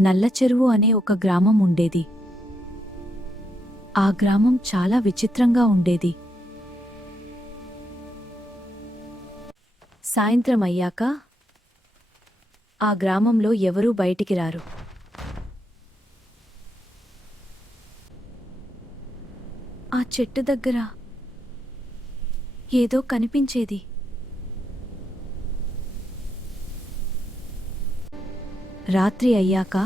నల్లచెరువు అనే ఒక గ్రామం ఉండేది. ఆ గ్రామం చాలా విచిత్రంగా ఉండేది. సాయంత్రం అయ్యాక ఆ గ్రామంలో ఎవరూ బయటికి రారు. ఆ చెట్టు దగ్గర ఏదో కనిపించేది. రాత్రి అయ్యాక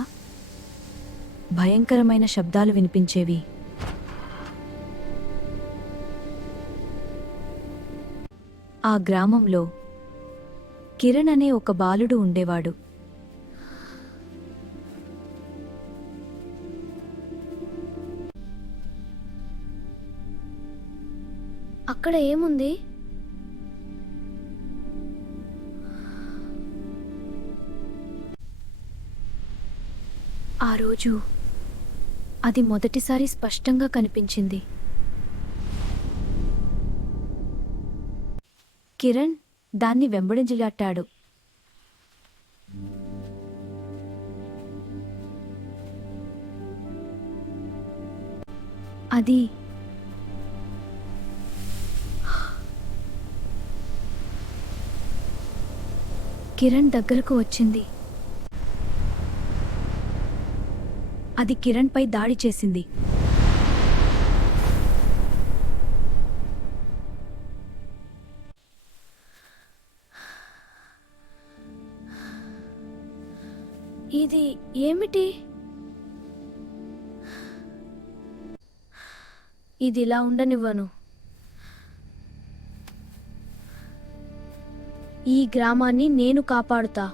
భయంకరమైన శబ్దాలు వినిపించేవి. ఆ గ్రామంలో కిరణ్ అనే ఒక బాలుడు ఉండేవాడు. అక్కడ ఏముంది? ఆ రోజు అది మొదటిసారి స్పష్టంగా కనిపించింది. కిరణ్ దాన్ని వెంబడించగట్టాడు. అది కిరణ్ దగ్గరకు వచ్చింది. అది కిరణ్పై దాడి చేసింది. ఇది ఏమిటి? ఇది ఇలా ఉండనివ్వను. ఈ గ్రామాన్ని నేను కాపాడుతా.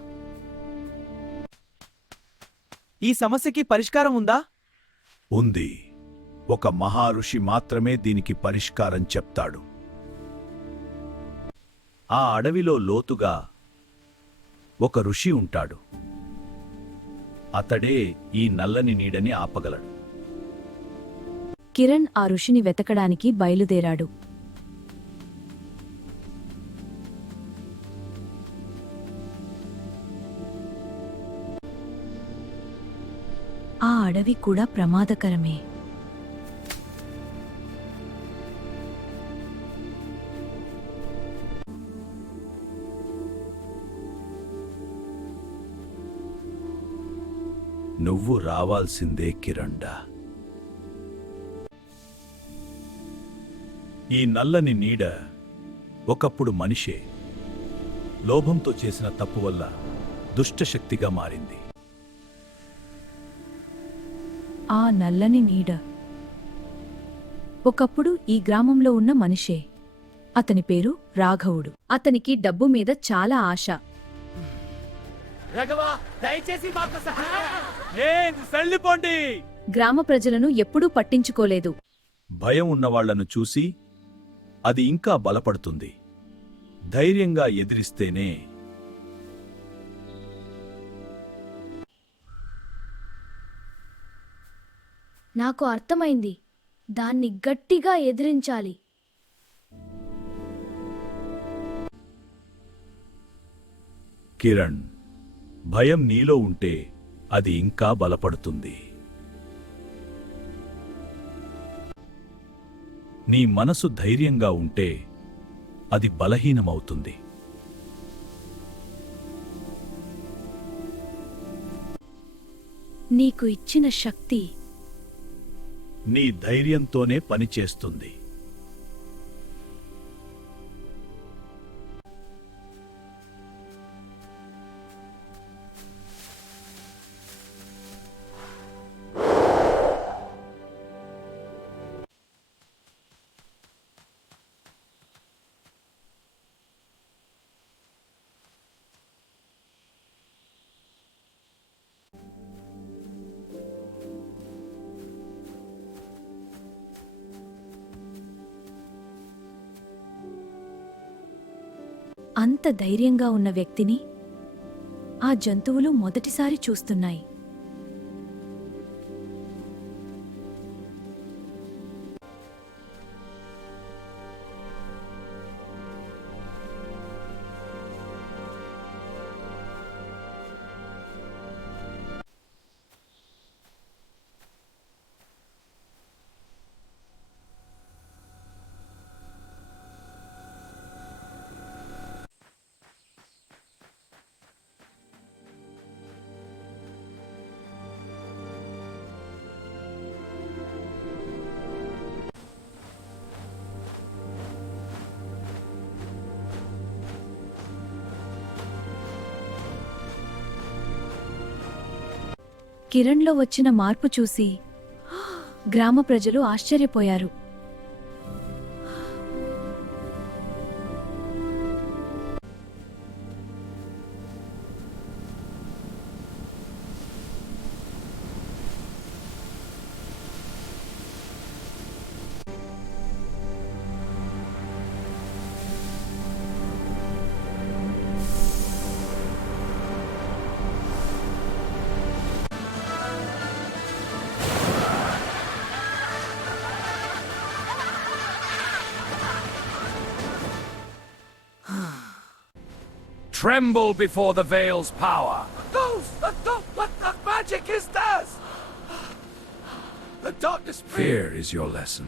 ఈ సమస్యకి పరిష్కారం ఉందా? ఉంది. ఒక మహారుషి మాత్రమే దీనికి పరిష్కారం చెప్తాడు. ఆ అడవిలో లోతుగా ఒక ఋషి ఉంటాడు. అతడే ఈ నల్లని నీడని ఆపగలడు. కిరణ్ ఆ ఋషిని వెతకడానికి బయలుదేరాడు. ఆ అడవి కూడా ప్రమాదకరమే. నువ్వు రావాల్సిందే కిరణ్డా. ఈ నల్లని నీడ ఒకప్పుడు మనిషే లోభంతో చేసిన తప్పు వల్ల దుష్టశక్తిగా మారింది. ఆ నల్లని నీడ ఒకప్పుడు ఈ గ్రామంలో ఉన్న మనిషే. అతని పేరు రాఘవుడు. అతనికి డబ్బు మీద చాలా ఆశ. గ్రామ ప్రజలను ఎప్పుడూ పట్టించుకోలేదు. భయం ఉన్నవాళ్లను చూసి అది ఇంకా బలపడుతుంది. ధైర్యంగా ఎదిరిస్తేనే. నాకు అర్థమైంది. దాన్ని గట్టిగా ఎదిరించాలి. కిరణ్, భయం నీలో ఉంటే అది ఇంకా బలపడుతుంది. నీ మనసు ధైర్యంగా ఉంటే అది బలహీనమవుతుంది. నీకు ఇచ్చిన శక్తి నీ ధైర్యంతోనే పనిచేస్తుంది. అంత ధైర్యంగా ఉన్న వ్యక్తిని ఆ జంతువులు మొదటిసారి చూస్తున్నాయి. కిరణ్లో వచ్చిన మార్పు చూసి గ్రామ ప్రజలు ఆశ్చర్యపోయారు. Tremble before the veil's power. What magic is this? The darkness. Fear is your lesson.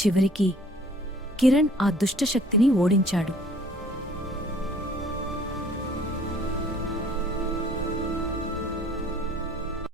చివరికి కిరణ్ ఆ దుష్టశక్తిని ఓడించాడు.